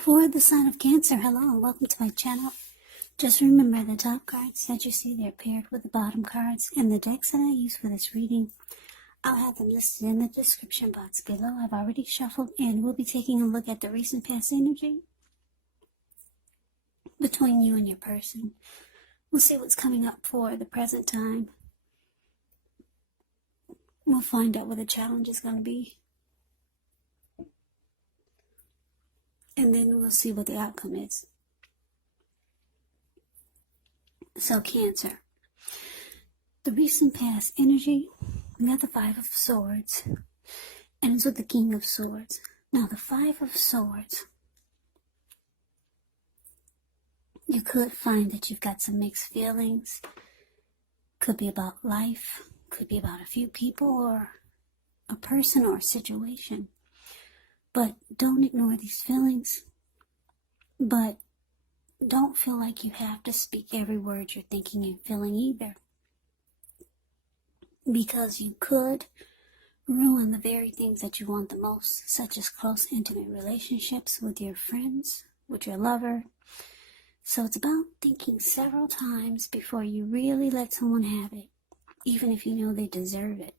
For the sign of Cancer, hello and welcome to my channel. Just remember the top cards that you see, they're paired with the bottom cards, and the decks that I use for this reading, I'll have them listed in the description box below. I've already shuffled and we'll be taking a look at the recent past energy between you and your person. We'll see what's coming up for the present time. We'll find out what the challenge is going to be. And then we'll see what the outcome is. So Cancer, the recent past energy, we got the Five of Swords, and it's with the King of Swords. Now the Five of Swords, you could find that you've got some mixed feelings. Could be about life, could be about a few people or a person or a situation. But don't ignore these feelings. But don't feel like you have to speak every word you're thinking and feeling either. Because you could ruin the very things that you want the most, such as close, intimate relationships with your friends, with your lover. So it's about thinking several times before you really let someone have it, even if you know they deserve it.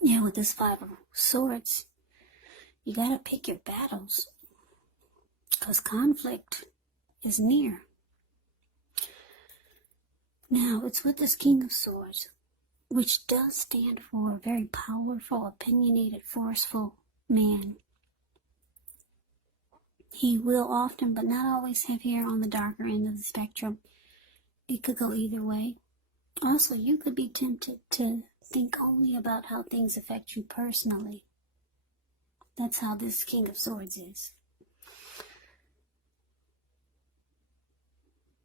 Yeah, with this Five of Swords, you gotta pick your battles, because conflict is near. Now, it's with this King of Swords, which does stand for a very powerful, opinionated, forceful man. He will often, but not always, have hair on the darker end of the spectrum. It could go either way. Also, you could be tempted to think only about how things affect you personally. That's how this King of Swords is.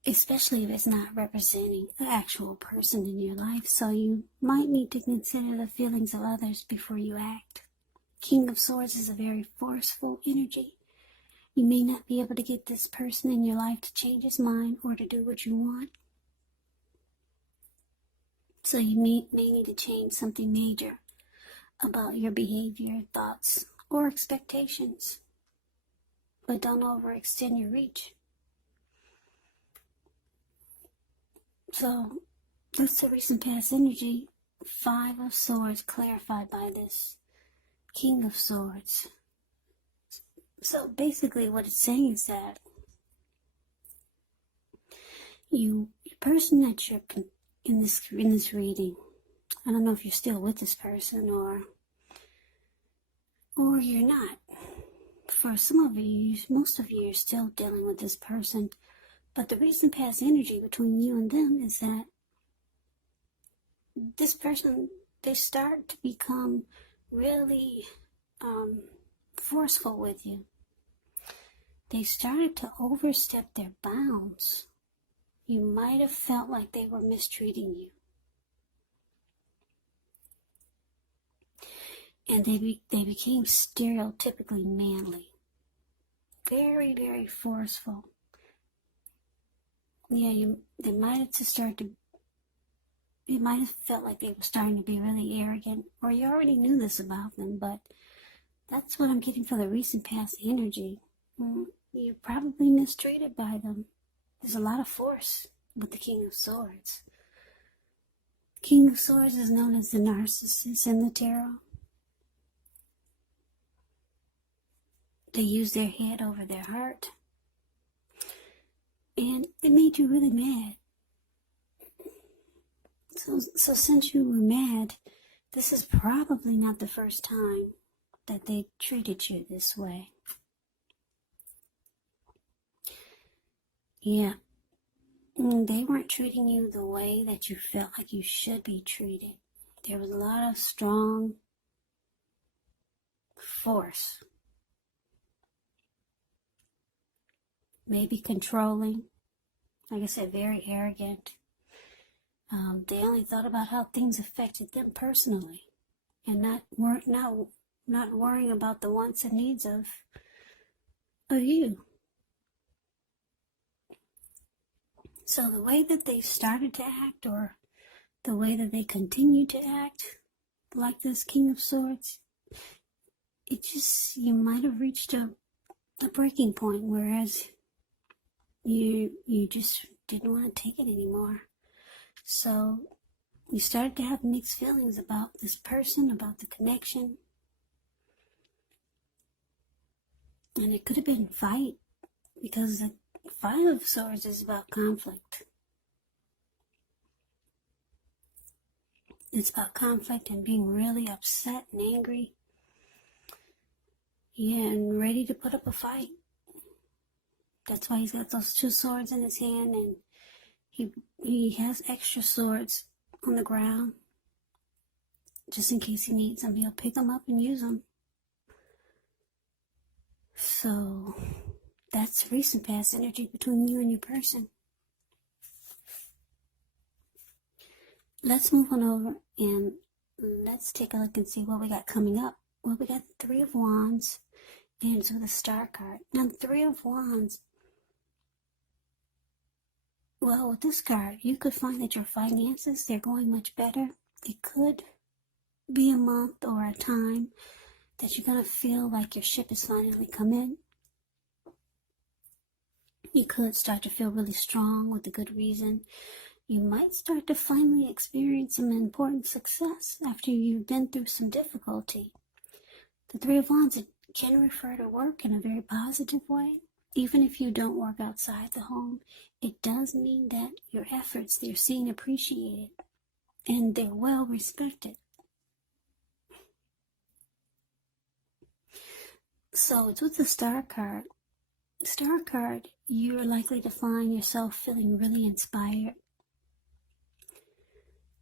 Especially if it's not representing an actual person in your life. So you might need to consider the feelings of others before you act. King of Swords is a very forceful energy. You may not be able to get this person in your life to change his mind or to do what you want. So you may need to change something major about your behavior, thoughts, or expectations. But don't overextend your reach. So that's the recent past energy. Five of Swords clarified by this King of Swords. So basically what it's saying is that the person that you're in this reading, I don't know if you're still with this person or you're not. For some of you, most of you are still dealing with this person. But the recent past energy between you and them is that this person, they start to become really forceful with you. They started to overstep their bounds. You might have felt like they were mistreating you. And they became stereotypically manly. Very, very forceful. Yeah, it might have felt like they were starting to be really arrogant, or you already knew this about them, but that's what I'm getting for the recent past energy. You're probably mistreated by them. There's a lot of force with the King of Swords. King of Swords is known as the Narcissist in the tarot. They use their head over their heart. And it made you really mad. So since you were mad, this is probably not the first time that they treated you this way. Yeah. They weren't treating you the way that you felt like you should be treated. There was a lot of strong force. Maybe controlling. Like I said, very arrogant. They only thought about how things affected them personally, and not worrying about the wants and needs of you. So the way that they started to act, or the way that they continue to act, like this King of Swords, it just, you might have reached a a breaking point, whereas you just didn't want to take it anymore. So you started to have mixed feelings about this person, about the connection. And it could have been fight, because the Five of Swords is about conflict. It's about conflict and being really upset and angry. Yeah, and ready to put up a fight. That's why he's got those two swords in his hand, and he has extra swords on the ground. Just in case he needs them, he'll pick them up and use them. So that's recent past energy between you and your person. Let's move on over and let's take a look and see what we got coming up. Well, we got the Three of Wands and so the Star card. Now, the Three of Wands, well, with this card, you could find that your finances, they're going much better. It could be a month or a time that you're going to feel like your ship has finally come in. You could start to feel really strong with a good reason. You might start to finally experience some important success after you've been through some difficulty. The Three of Wands, it can refer to work in a very positive way. Even if you don't work outside the home, it does mean that your efforts, they're seen appreciated and they're well respected. So it's with the Star card. Star card, you're likely to find yourself feeling really inspired,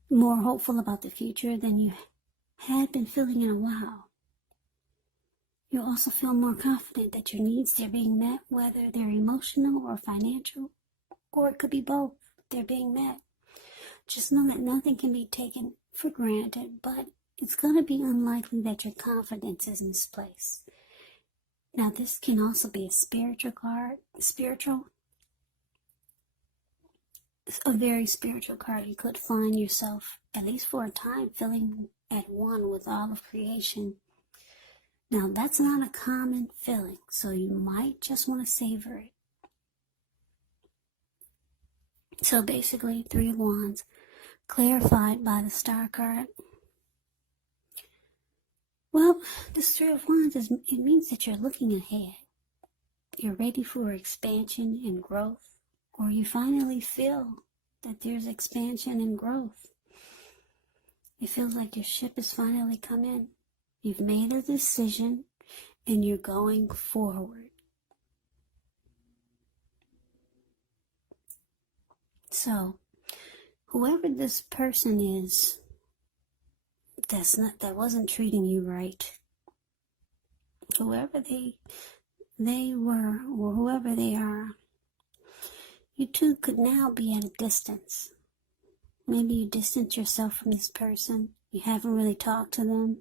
more hopeful about the future than you had been feeling in a while. You'll also feel more confident that your needs are being met, whether they're emotional or financial, or it could be both. They're being met. Just know that nothing can be taken for granted, but it's going to be unlikely that your confidence is misplaced. Now, this can also be a spiritual card. A very spiritual card. You could find yourself, at least for a time, feeling at one with all of creation. Now, that's not a common feeling, so you might just want to savor it. So basically, Three of Wands, clarified by the Star card. Well, this Three of Wands, it means that you're looking ahead. You're ready for expansion and growth, or you finally feel that there's expansion and growth. It feels like your ship has finally come in. You've made a decision and you're going forward. So, whoever this person is, that wasn't treating you right. Whoever they were, or whoever they are, you two could now be at a distance. Maybe you distance yourself from this person. You haven't really talked to them,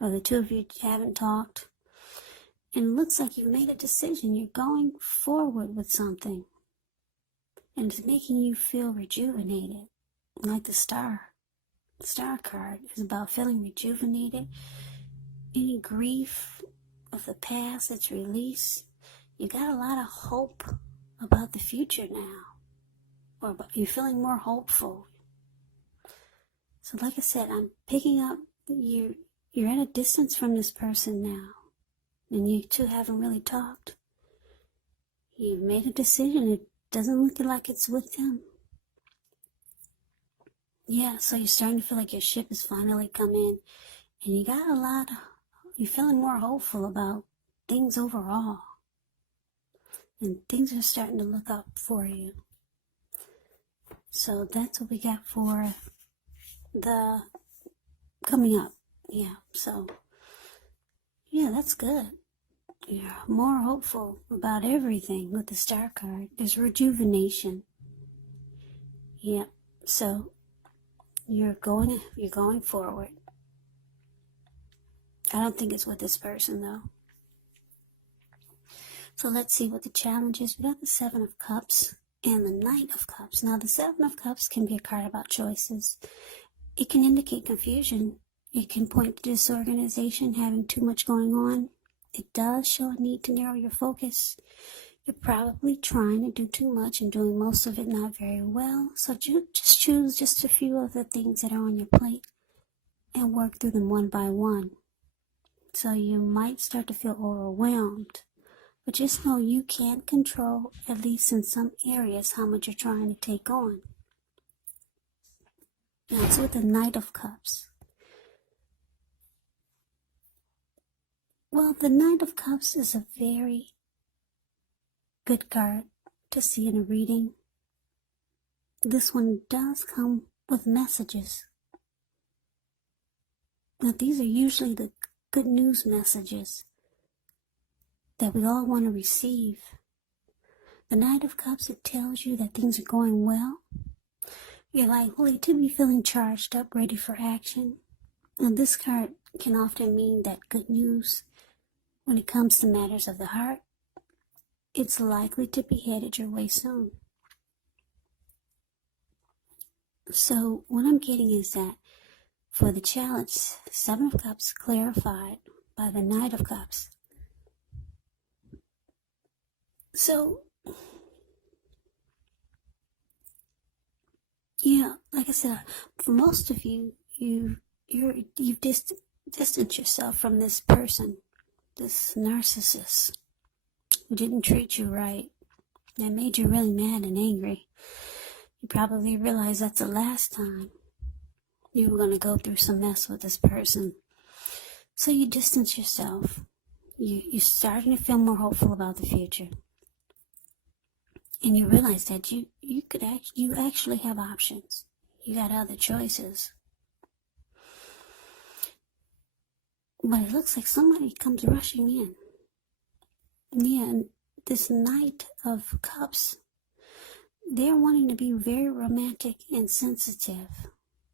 or the two of you haven't talked. And it looks like you've made a decision. You're going forward with something. And it's making you feel rejuvenated, like the Star. The Star card is about feeling rejuvenated. Any grief of the past that's released. You got a lot of hope about the future now. Or you're feeling more hopeful. So like I said, I'm picking up, you're at a distance from this person now. And you two haven't really talked. You've made a decision. It doesn't look like it's with them. Yeah, so you're starting to feel like your ship has finally come in. And you're feeling more hopeful about things overall. And things are starting to look up for you. So that's what we got for the coming up. Yeah, so, yeah, that's good. You're more hopeful about everything with the Star card. There's rejuvenation. Yeah, so you're going forward. I don't think it's with this person, though. So let's see what the challenge is. We got the Seven of Cups and the Knight of Cups. Now, the Seven of Cups can be a card about choices. It can indicate confusion. It can point to disorganization, having too much going on. it does show a need to narrow your focus. You're probably trying to do too much and doing most of it not very well. So just choose just a few of the things that are on your plate and work through them one by one. So you might start to feel overwhelmed. But just know you can't control, at least in some areas, how much you're trying to take on. Now it's with the Knight of Cups. Well, the Knight of Cups is a very good card to see in a reading. This one does come with messages. Now these are usually the good news messages that we all want to receive. The Knight of Cups, it tells you that things are going well. You're likely to be feeling charged up, ready for action. And this card can often mean that good news, when it comes to matters of the heart, it's likely to be headed your way soon. So what I'm getting is that for the challenge, 7 of Cups clarified by the Knight of Cups. So, yeah, like I said, for most of you, you've distanced yourself from this person, this narcissist, who didn't treat you right, that made you really mad and angry. You probably realize that's the last time you were going to go through some mess with this person. So you distance yourself. You're starting to feel more hopeful about the future. And you realize that you actually have options. You got other choices. But it looks like somebody comes rushing in. Yeah, and this Knight of Cups, they're wanting to be very romantic and sensitive.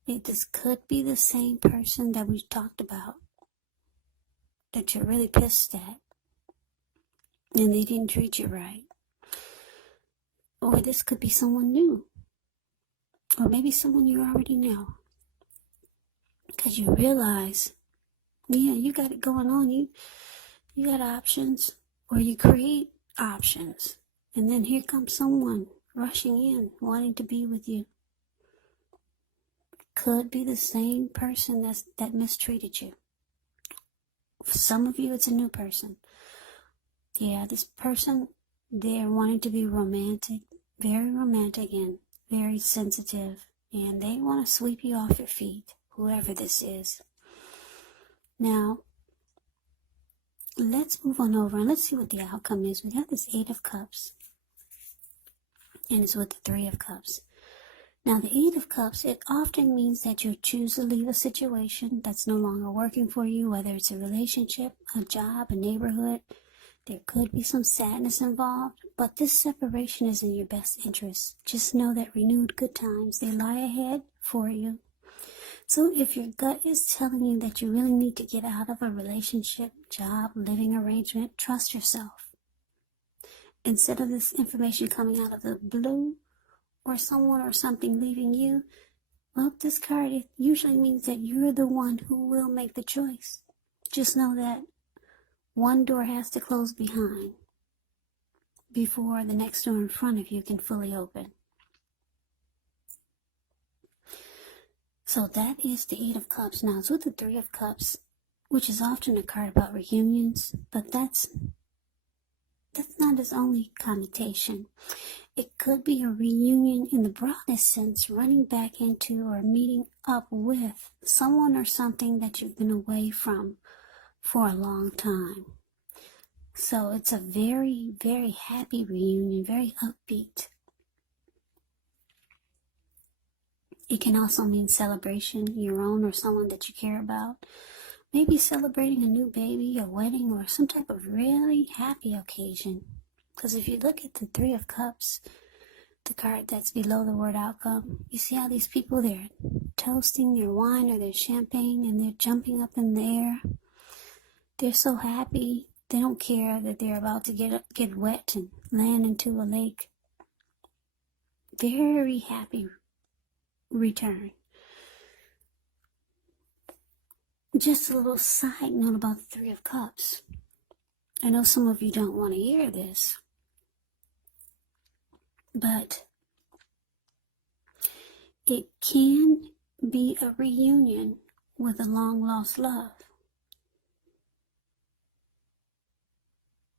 This could be the same person that we talked about, that you're really pissed at, and they didn't treat you right. Or this could be someone new. Or maybe someone you already know. Because you realize, yeah, you got it going on. You got options. Or you create options. And then here comes someone rushing in, wanting to be with you. Could be the same person that mistreated you. For some of you, it's a new person. Yeah, this person, they're wanting to be romantic, and very sensitive, and they want to sweep you off your feet, whoever this is. Now, let's move on over and let's see what the outcome is. We got this 8 of Cups, and it's with the 3 of Cups. Now, the 8 of Cups, it often means that you choose to leave a situation that's no longer working for you, whether it's a relationship, a job, a neighborhood. There could be some sadness involved, but this separation is in your best interest. Just know that renewed good times, they lie ahead for you. So if your gut is telling you that you really need to get out of a relationship, job, living arrangement, trust yourself. Instead of this information coming out of the blue, or someone or something leaving you, well, this card, it usually means that you're the one who will make the choice. Just know that one door has to close behind before the next door in front of you can fully open. So that is the 8 of Cups. Now it's with the 3 of Cups, which is often a card about reunions, but that's not its only connotation. It could be a reunion in the broadest sense, running back into or meeting up with someone or something that you've been away from for a long time. So it's a very, very happy reunion, very upbeat. It can also mean celebration, your own or someone that you care about. Maybe celebrating a new baby, a wedding, or some type of really happy occasion. Because if you look at the 3 of Cups, the card that's below the word outcome, you see how these people, they're toasting their wine or their champagne and they're jumping up in the air. They're so happy. They don't care that they're about to get wet and land into a lake. Very happy return. Just a little side note about the 3 of Cups. I know some of you don't want to hear this, but it can be a reunion with a long-lost love.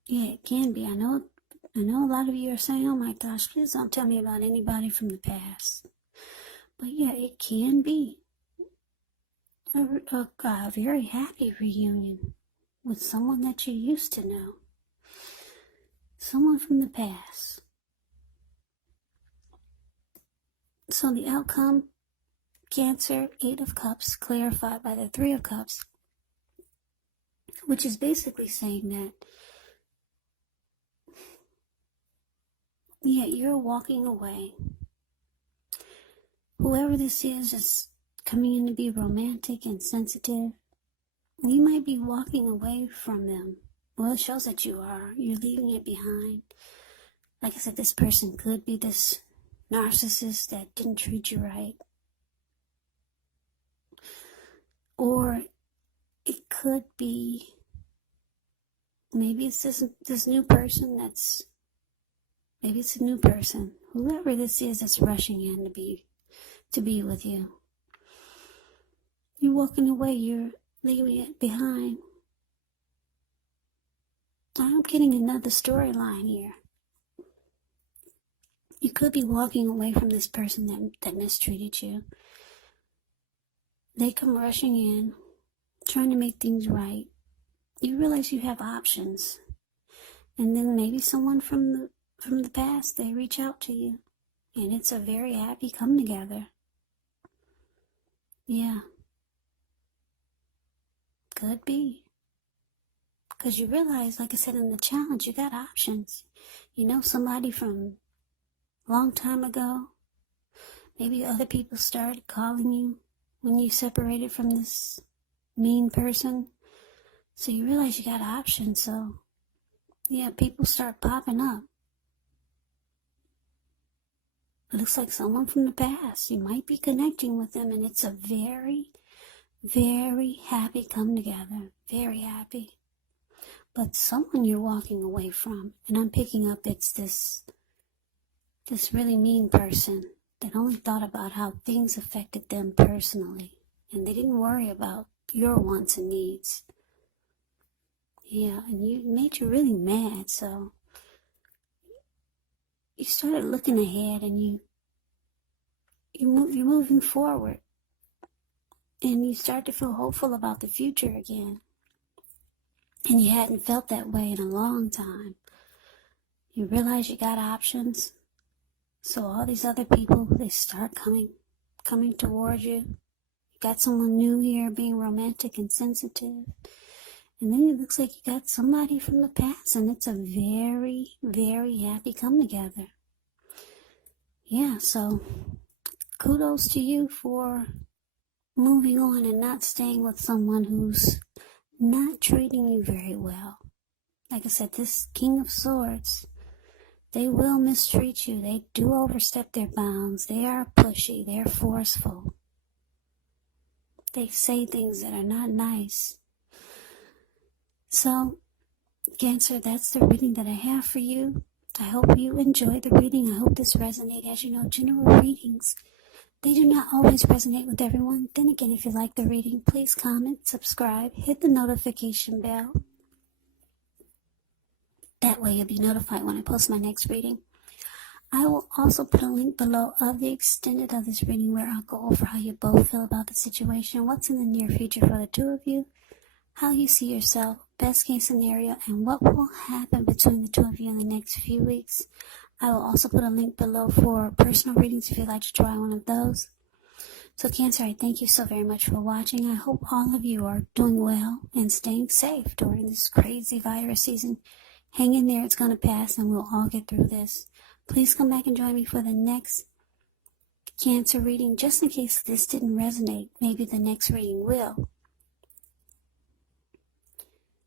Yeah, it can be. I know a lot of you are saying, oh my gosh, please don't tell me about anybody from the past. But yeah, it can be a very happy reunion with someone that you used to know. Someone from the past. So the outcome, Cancer, 8 of Cups, clarified by the 3 of Cups, which is basically saying that, yeah, you're walking away. Whoever this is coming in to be romantic and sensitive. You might be walking away from them. Well, it shows that you are. You're leaving it behind. Like I said, this person could be this narcissist that didn't treat you right. Or it could be, maybe it's this new person maybe it's a new person. Whoever this is that's rushing in to be with you. You're walking away, you're leaving it behind. I'm getting another storyline here. You could be walking away from this person that mistreated you. They come rushing in, trying to make things right. You realize you have options. And then maybe someone from the past, they reach out to you. And it's a very happy come together. Yeah. Could be. Because you realize, like I said in the challenge, you got options. You know somebody from a long time ago. Maybe other people started calling you when you separated from this mean person. So you realize you got options. So, yeah, people start popping up. It looks like someone from the past. You might be connecting with them, and it's a very, very happy come together. Very happy. But someone you're walking away from, and I'm picking up it's this really mean person that only thought about how things affected them personally, and they didn't worry about your wants and needs. Yeah, and it made you really mad, so you started looking ahead, and you're moving forward, and you start to feel hopeful about the future again. And you hadn't felt that way in a long time. You realize you got options. So all these other people, they start coming towards you. You got someone new here being romantic and sensitive. And then it looks like you got somebody from the past, and it's a very, very happy come together. Yeah, so kudos to you for moving on and not staying with someone who's not treating you very well. Like I said, this King of Swords, they will mistreat you. They do overstep their bounds. They are pushy. They're forceful. They say things that are not nice. So, Cancer, that's the reading that I have for you. I hope you enjoyed the reading. I hope this resonated. As you know, general readings, they do not always resonate with everyone. Then again, if you like the reading, please comment, subscribe, hit the notification bell. That way you'll be notified when I post my next reading. I will also put a link below of the extended of this reading where I'll go over how you both feel about the situation, what's in the near future for the two of you, how you see yourself, best case scenario, and what will happen between the two of you in the next few weeks. I will also put a link below for personal readings if you'd like to try one of those. So Cancer, I thank you so very much for watching. I hope all of you are doing well and staying safe during this crazy virus season. Hang in there, it's going to pass, and we'll all get through this. Please come back and join me for the next Cancer reading, just in case this didn't resonate. Maybe the next reading will.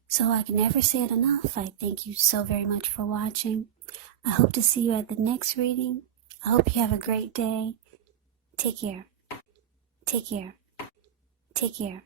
So I can never say it enough. I thank you so very much for watching. I hope to see you at the next reading. I hope you have a great day. Take care. Take care. Take care.